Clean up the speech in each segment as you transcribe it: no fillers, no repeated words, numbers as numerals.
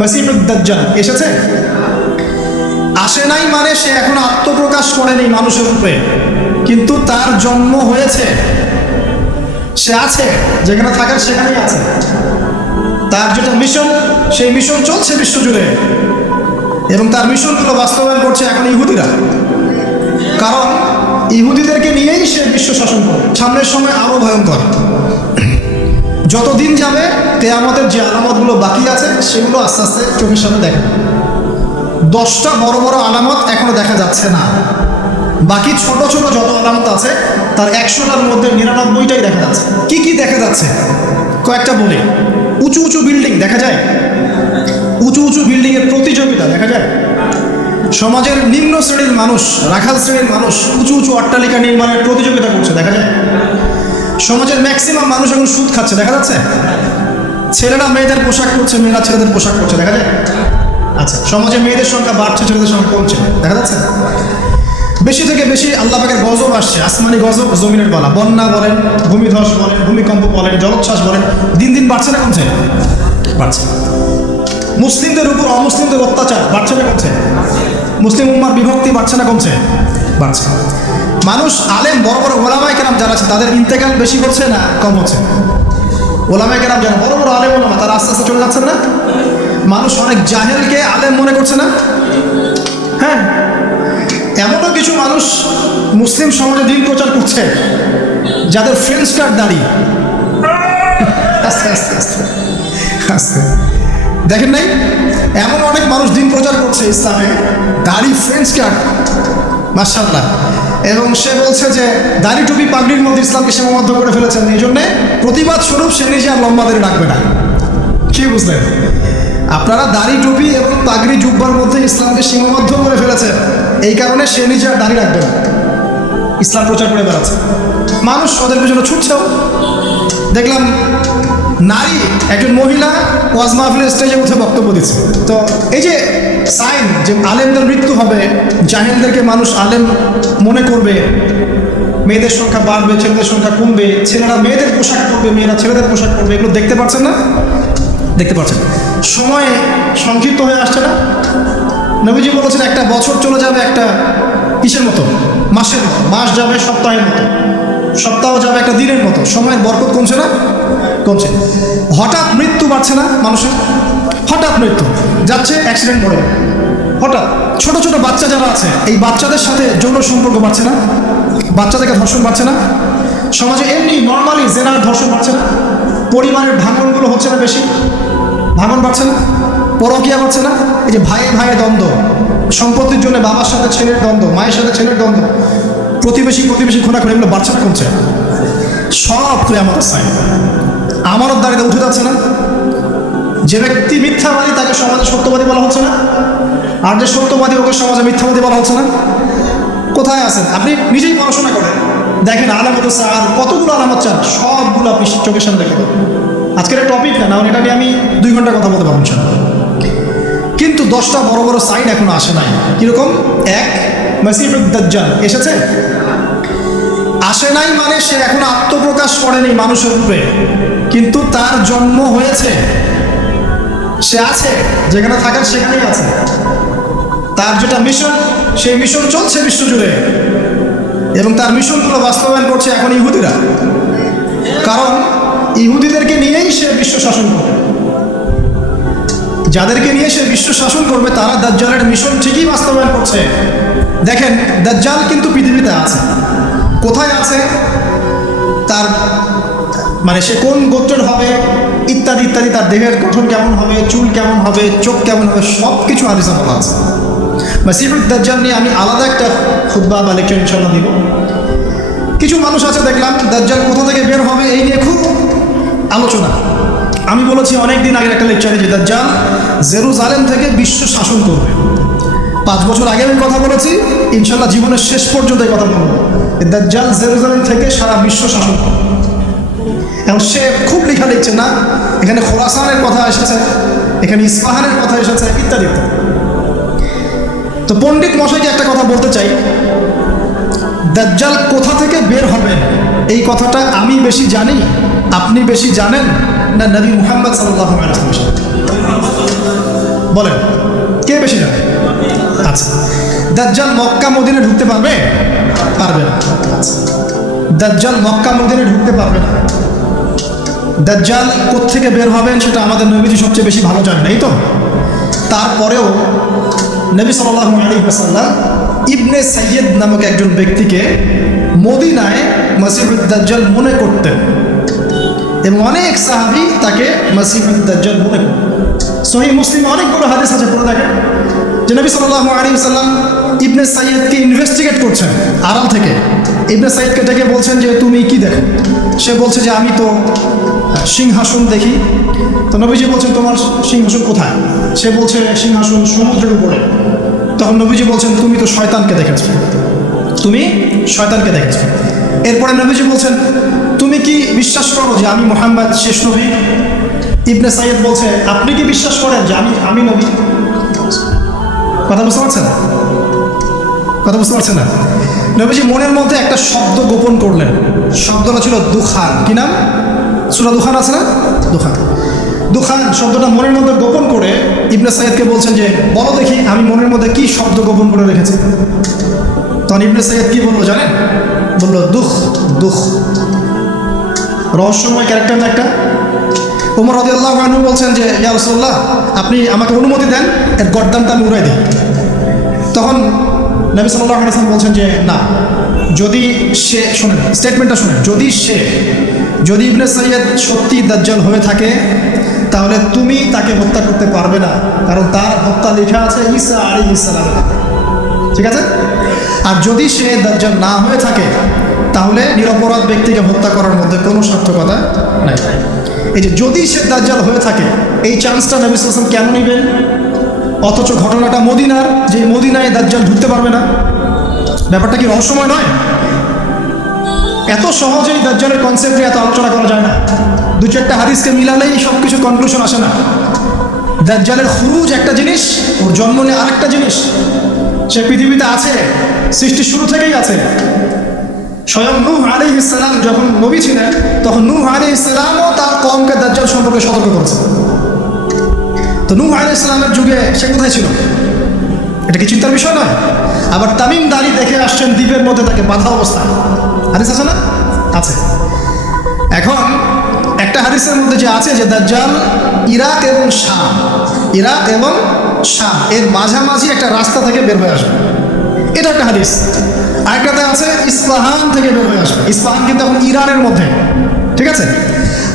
মাসিহুদ দাজ্জাল এসেছে, আসে নাই মানে সে এখন আত্মপ্রকাশ করেনি মানুষের রূপে, কিন্তু তার জন্ম হয়েছে, সে আছে, যেখানে থাকার সেখানেই আছে। তার যেটা মিশন, সেই মিশন চলছে বিশ্বজুড়ে, এবং তার মিশনগুলো বাস্তবায়ন করছে এখন ইহুদিরা। কারণ ইহুদিদেরকে নিয়েই সে বিশ্ব শাসন করে। সামনের সময় আরো ভয়ঙ্কর। যতদিন যাবে কিয়ামতের যে আলামতগুলো বাকি আছে সেগুলো আস্তে আস্তে চোখের সামনে দেখা। 10টা বড় বড় আলামত এখনো দেখা যাচ্ছে না, বাকি ছোট ছোট যত আলামত আছে তার 100টার মধ্যে 99টাই দেখা যাচ্ছে। কি কি দেখা যাচ্ছে কয়েকটা বলি। উঁচু উঁচু বিল্ডিং দেখা যায়, উঁচু উঁচু বিল্ডিংয়ের প্রতিযোগিতা দেখা যায়। সমাজের নিম্ন শ্রেণীর মানুষ, রাখাল শ্রেণীর মানুষ উঁচু উঁচু অট্টালিকা নির্মাণের প্রতিযোগিতা করছে দেখা যায়। সমাজের ম্যাক্সিমাম মানুষ এখন সুদ খাচ্ছে দেখা যাচ্ছে। ছেলেরা মেয়েদের পোশাক করছে, মেয়েরা ছেলেদের পোশাক করছে দেখা যায়। আচ্ছা, সমাজে মেয়েদের সংখ্যা বাড়ছে, ছেলেদের সংখ্যা কমছে দেখা যাচ্ছে। বেশি থেকে বেশি আল্লাহ পাকের গজব আসছে, আসমানি গজব, জমিনের বালা, বন্যা বলেন, ভূমিধস বলেন, ভূমিকম্প বলেন, জলোচ্ছ্বাস বলেন, দিন দিন বাড়ছে না কমছে? বাড়ছে। মুসলিমদের উপর অমুসলিমদের অত্যাচার বাড়ছে না কমছে? মুসলিম উম্মার বিভক্তি বাড়ছে না কমছে? বাড়ছে। মানুষ আলেম, বড় বড় ওলামায়ে কেরাম যারা আছে তাদের ইন্তেকাল বেশি হচ্ছে না কম হচ্ছে? ওলামায়ে কেরাম যারা বড় বড় আলেম ওলামা তারা আস্তে আস্তে চলে যাচ্ছেন না? মানুষ অনেক জাহেলকে আলেম মনে করছে না? হ্যাঁ, এমনও কিছু মানুষ মুসলিম সমাজে দিন প্রচার করছে যাদের ফ্রেঞ্চ কার্ড দাঁড়িয়ে। আস্তে আস্তে আস্তে আস্তে দেখেন নাই, এমন অনেক মানুষ দিন প্রচার করছে ইসলামে, দাড়ি, ফ্রেঞ্চ কার্ড, মাশাআল্লাহ। এবং সে বলছে যে দাড়ি টুপি পাগড়ির মধ্যে ইসলামকে সীমাবদ্ধ করে ফেলেছেন, এই জন্যে প্রতিবাদ স্বরূপ সে নিজে আর লম্বা দাড়ি রাখবে না। কি বুঝলেন? আপনারা দাড়ি টুপি এবং পাগড়ি জুব্বার মধ্যে ইসলামকে সীমাবদ্ধ করে ফেলেছেন, এই কারণে সে নিজে আর দাড়ি রাখবে না, ইসলাম প্রচার করে বেড়াচ্ছে। মানুষ ওদের পেছনে ছুটছেও। দেখলাম নারী একজন মহিলা ওয়াজ মাহফিলের স্টেজে উঠে বক্তব্য দিচ্ছে। তো এই যে সাইন যে আলেমদের মৃত্যু হবে, জাহেলদেরকে মানুষ আলেম মনে করবে, মেয়েদের সংখ্যা বাড়বে, ছেলেদের সংখ্যা কমবে, ছেলেরা মেয়েদের পোশাক পরবে, মেয়েরা ছেলেদের পোশাক পরবে, এগুলো দেখতে পাচ্ছেন না? দেখতে পাচ্ছেন। সময় সংক্ষিপ্ত হয়ে আসছে না? নবীজি বলেছেন একটা বছর চলে যাবে একটা কিসের মতো? মাসের মতো। মাস যাবে সপ্তাহের মতো, সপ্তাহ যাবে একটা দিনের মতো। সময়ের বরকত কমছে না? কমছে। হঠাৎ মৃত্যু বাড়ছে না মানুষের? হঠাৎ মৃত্যু যাচ্ছে, অ্যাক্সিডেন্ট করে হঠাৎ। ছোট ছোট বাচ্চা যারা আছে, এই বাচ্চাদের সাথে যৌন সম্পর্ক বাড়ছে না? বাচ্চাদেরকে ধর্ষণ বাড়ছে না? সমাজে এমনি নর্মালি জেনার ধর্ষণ বাড়ছে না? পরিবারের ভাঙনগুলো হচ্ছে না বেশি? ভাঙন বাড়ছে না? পরকীয়া বাড়ছে না? এই যে ভাইয়ে ভাইয়ের দ্বন্দ্ব, সম্পত্তির জন্য বাবার সাথে ছেলের দ্বন্দ্ব, মায়ের সাথে ছেলের দ্বন্দ্ব, প্রতিবেশী খোনাখুনি, এগুলো বাড়ছে না কমছে? সব কিয়ামতের সাইন। আমানতদারিতে উঠে যাচ্ছে না? যে ব্যক্তি মিথ্যাবাদী তাকে সমাজে সত্যবাদী বলা হচ্ছে না? আর যে সত্যবাদী ওকে সমাজে মিথ্যাবাদী বলা হচ্ছে না? কোথায় আছেন? আপনি নিজেই পড়াশোনা করেন, দেখেন আলামত আর কতগুলো আলামত চান, সবগুলো আপনি চোখের সামনে দেখে দেবেন। আজকের টপিক না, এটা নিয়ে আমি 2 ঘন্টা কথা বলতে পারবো না। কিন্তু 10টা বড় বড় সাইন এখনো আসে নাই। কিরকম? 1, মাসিহুদ দাজ্জাল এসেছে, আসে নাই মানে সে এখন আত্মপ্রকাশ করেনি মানুষের রূপে, কিন্তু তার জন্ম হয়েছে, সে আছে, যেখানে থাকার সেখানেই আছে। তার যেটা মিশন, সেই মিশন চলছে বিশ্বজুড়ে, এবং তার মিশনগুলো বাস্তবায়ন করছে এখন ইহুদিরা। কারণ ইহুদিদেরকে নিয়েই সে বিশ্ব শাসন করবে। যাদেরকে নিয়ে সে বিশ্ব শাসন করবে তারা দাজ্জালের মিশন ঠিকই বাস্তবায়ন করছে। দেখেন, দাজ্জাল কিন্তু পৃথিবীতে আছে। কোথায় আছে, তার মানে সে কোন গোত্রের হবে ইত্যাদি ইত্যাদি, তার দেহের গঠন কেমন হবে, চুল কেমন হবে, চোখ কেমন হবে, সব কিছু হাদিসে বলা আছে। মাসিহুদ দাজ্জাল নিয়ে আমি আলাদা একটা খুতবা বা লেকচার ইনশাআল্লাহ দিব। কিছু মানুষ আছে দেখলাম দাজ্জাল কোথা থেকে বের হবে এই নিয়ে খুব আলোচনা। আমি বলেছি অনেক দিন আগের একটা লেকচারে যে দাজ্জাল জেরুজালেম থেকে বিশ্ব শাসন করবে। 5 বছর আগে আমি কথা বলেছি, ইনশাআল্লাহ জীবনের শেষ পর্যন্ত এই কথা বলবো। দাজ্জাল জেরুজালেম থেকে সারা বিশ্ব শাসন করবে। এখন সে খুব লেখা লিখছে না, এখানে খোরাসানের কথা এসেছে, এখানে ইস্পাহানের কথা এসেছে, ইত্যাদি ইত্যাদি। তো পণ্ডিত মশাইকে একটা কথা বলতে চাই, দাজ্জাল কোথা থেকে বের হবেন এই কথাটা আমি বেশি জানি, আপনি বেশি জানেন না নবী মুহাম্মদ সাল্লাল্লাহু আলাইহি ওয়াসাল্লাম? বলেন, কে বেশি জানে? আচ্ছা, দাজ্জাল মক্কা মদিনে ঢুকতে পারবে? পারবে না। আচ্ছা, দাজ্জাল মক্কা মদিনে ঢুকতে পারবে না। দাজ্জাল কোত্থেকে বের হবেন সেটা আমাদের নবীজি সবচেয়ে বেশি ভালো জানেন, এই তো। তারপরেও নবী সাল্লাল্লাহু আলাইহি ওয়াসাল্লাম ইবনে সাইয়্যিদ নামক একজন ব্যক্তিকে মদিনায় মাসিহুদ দাজ্জাল মনে করতেন এবং অনেক সাহাবী তাকে মাসিহুদ দাজ্জাল মনে করতেন। সহিহ মুসলিমে অনেকগুলো হাদিস আছে, পড়ে দেখেন যে নবী সাল্লাল্লাহু আলাইহি ওয়াসাল্লাম ইবনে সাইয়্যিদকে ইনভেস্টিগেট করছেন আড়াল থেকে। ইবনে সাইয়্যিদকে ডেকে বলছেন যে তুমি কি দেখো? সে বলছে যে আমি তো সিংহাসন দেখি। তো নবীজি বলছেন তোমার সিংহাসন কোথায়? সে বলছে সিংহাসন সমুদ্রের উপরে। তখন নবীজি বলছেন তুমি তো শয়তানকে দেখেছো, তুমি শয়তানকে দেখেছো। এরপরে নবীজি বলছেন তুমি কি বিশ্বাস করো যে আমি মুহাম্মদ শেষ নবী? ইবনে সাইয়্যিদ বলছে আপনি কি বিশ্বাস করেন যে আমি নবী? কথা বুঝতে পারছেন? কথা বুঝতে পারছেন না? নবীজি মনের মধ্যে একটা শব্দ গোপন করলেন। শব্দটা ছিল দুখান। কি নাম? সূরা দুখান আছে না? দুখান। দুখান শব্দটা মনের মধ্যে গোপন করে ইবনে সাইয়্যিদকে বলছেন যে বলো দেখি আমি মনের মধ্যে কি শব্দ গোপন করে রেখেছি। তখন ইবনে সাইয়্যিদ কি বললো জানেন? বললো দুখ। দুখ রহস্যময় ক্যারেক্টার না একটা। ওমর রাদিয়াল্লাহু আনহু বলছেন যে ইয়া রাসূলুল্লাহ আপনি আমাকে অনুমতি দেন, এর গর্দানটা আমি উড়াই দিই। তখন নবী সাল্লাল্লাহু আলাইহি ওয়াসাল্লাম বলছেন যে না, যদি সে, শোনেন স্টেটমেন্টটা শোনেন, যদি ইবনে সাইয়্যিদ সত্যি দাজ্জাল হয়ে থাকে তাহলে তুমি তাকে হত্যা করতে পারবে না, কারণ তার হত্যা লেখা আছে ঈসা আলাইহিস সালামের হাতে। ঠিক আছে? আর যদি সে দাজ্জাল না হয়ে থাকে তাহলে নিরপরাধ ব্যক্তিকে হত্যা করার মধ্যে কোনো সার্থকতা নাই। এই যে যদি সে দাজ্জাল হয়ে থাকে, এই চান্সটা নবী সাল্লাল্লাহু আলাইহি ওয়াসাল্লাম কেন নেবেন? অথচ ঘটনাটা মদিনার, যে মদিনায় দাজ্জাল ঢুকতে পারবে না। ব্যাপারটা কি রহস্যময় নয়? এত সহজেই দাজ্জালের কনসেপ্ট নিয়ে এত আলোচনা করা যায় না। দু চারটা হাদিসকে মিলালেই সব কিছু কনক্লুশন আসে না। দাজ্জালের খুরুজ একটা জিনিস, ওর জন্ম নিয়ে আরেকটা জিনিস। সে পৃথিবীতে আছে, সৃষ্টির শুরু থেকেই আছে। স্বয়ং নূহ আলাইহিস সালাম যখন নবী ছিলেন তখন নূহ আলাইহিস সালামও তার কওমকে দাজ্জাল সম্পর্কে সতর্ক করেছেন। তো নূহ আলাইহিস সালামের যুগে সে কোথায় ছিল? এটা কি চিন্তার বিষয় নয়? আবার তামিম দারি দেখে আসছেন দ্বীপের মধ্যে তাকে বাধা অবস্থায়। হাদিস আছে না? আছে। এখন একটা হাদিসের মধ্যে যে আছে যে দাজ্জাল ইরাক এবং শাম এর মাঝামাঝি একটা রাস্তা থেকে বের হয়ে আসবে, এটা একটা হাদিস। আরেকটাতে আছে ইস্পাহান থেকে বের হয়ে আসবে। ইস্পাহান কিন্তু এখন ইরানের মধ্যে, ঠিক আছে?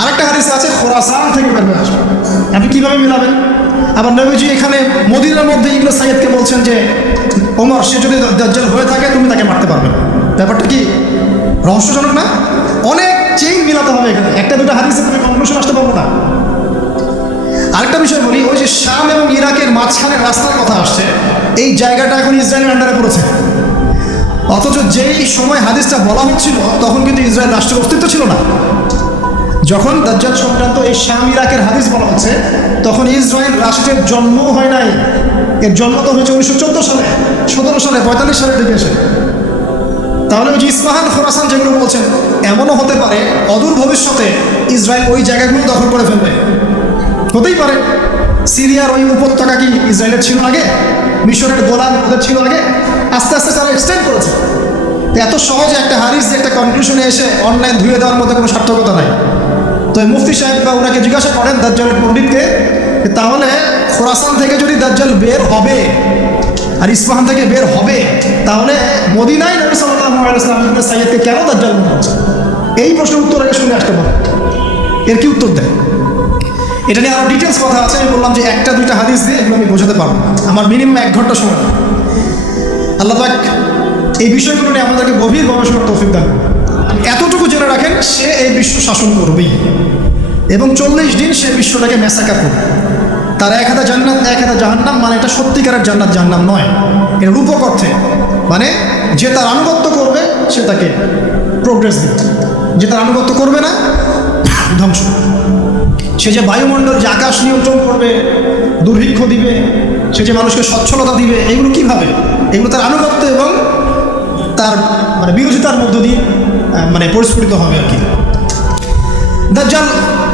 আরেকটা হাদিস আছে খোরাসান থেকে বের হয়ে আসবে। আপনি কীভাবে মিলাবেন? আবার নবীজি এখানে মদিনার মধ্যে ইবনে সাইয়্যিদকে বলছেন যে ওমর সে যদি দাজ্জাল হয়ে থাকে তুমি তাকে মারতে পারবে। ব্যাপারটা কি রহস্যজনক না? অনেক চেইন মিলাতে হবে এখানে, একটা দুটো হাদিসে তুমি কনক্লুশন আসতে পারবো না। আরেকটা বিষয় বলি, ওই যে শাম এবং ইরাকের মাঝখানে রাস্তার কথা আসছে, এই জায়গাটা এখন ইসরায়েলের আন্ডারে পড়েছে। অথচ যেই সময় হাদিসটা বলা হচ্ছিল তখন কিন্তু ইসরায়েল রাষ্ট্রের অস্তিত্ব ছিল না। যখন দাজ্জাল সংক্রান্ত এই শাম ইরাকের হাদিস বলা হচ্ছে তখন ইসরায়েল রাষ্ট্রের জন্ম হয় নাই। এর জন্ম তো হয়েছে 1914 সালে, 17 সালে, 45 সালে দিকে এসে। তাহলে ওই যে ইস্পাহান খোরাসান যেগুলো বলছেন, এমনও হতে পারে অদূর ভবিষ্যতে ইসরায়েল ওই জায়গাগুলো দখল করে ফেলবে। হতেই পারে। সিরিয়ার ওই উপত্যকা কি ইসরায়েলের ছিল আগে? মিশরের গোলান ওদের ছিল আগে? আস্তে আস্তে তারা এক্সটেন্ড করেছে। এত সহজে একটা হাদিস যে একটা কনক্লুশনে এসে অনলাইন ধুয়ে দেওয়ার মতো কোনো সার্থকতা নাই। তো মুফতি সাহেব বা ওনাকে জিজ্ঞাসা করেন দাজ্জালের পণ্ডিতকে, তাহলে খোরাসান থেকে যদি দাজ্জাল বের হবে আর ইস্পাহান থেকে বের হবে, তাহলে মদিনায় নবী সাল্লাল্লাহু আলাইহি ওয়াসাল্লাম ইবনে সাইয়্যিদকে কেন দাজ্জাল মনে করছে? এই প্রশ্নের উত্তর আগে শুনে আসতে পারে। এর কি উত্তর দেয়? এটা নিয়ে আরও ডিটেলস কথা আছে। আমি বললাম যে একটা দুইটা হাদিস দিয়ে এগুলো আমি বোঝাতে পারবো, আমার মিনিমাম 1 ঘন্টা সময়। আল্লাহ পাক এই বিষয়গুলো নিয়ে আমাদেরকে গভীর গবেষণার তৌফিক দান। এতটুকু জেনে রাখেন, সে এই বিশ্ব শাসন করবেই এবং 40 দিন সে বিশ্বটাকে ম্যাসাকার করবে। তার 1 হাতে জান্নাত 1 হাতে জাহান্নাম, মানে এটা সত্যিকারের জান্নাত জাহান্নাম নয়, এর রূপক অর্থে। মানে যে তার আনুগত্য করবে সে তাকে প্রোগ্রেস দেবে, যে তার আনুগত্য করবে না ধ্বংস। সে যে বায়ুমণ্ডল, যে আকাশ নিয়ন্ত্রণ করবে, দুর্ভিক্ষ দিবে, সে যে মানুষকে সচ্ছলতা দিবে, এগুলো কিভাবে? এগুলো তার আনুগত্য এবং তার মানে বিরোধিতার মধ্য দিয়ে মানে পরিস্ফুটিত হবে আর কি। দাজ্জাল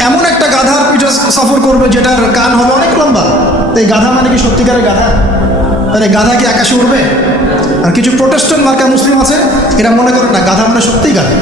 এমন একটা গাধার পিঠে সফর করবে যেটার কান হবে অনেক লম্বা। তো এই গাধা মানে কি সত্যিকারের গাধা? তাহলে গাধা কি আকাশে উঠবে? আর কিছু প্রোটেস্ট্যান্ট মার্কা মুসলিম আছে, এরা মনে করে না গাধা মানে সত্যিই গাধা।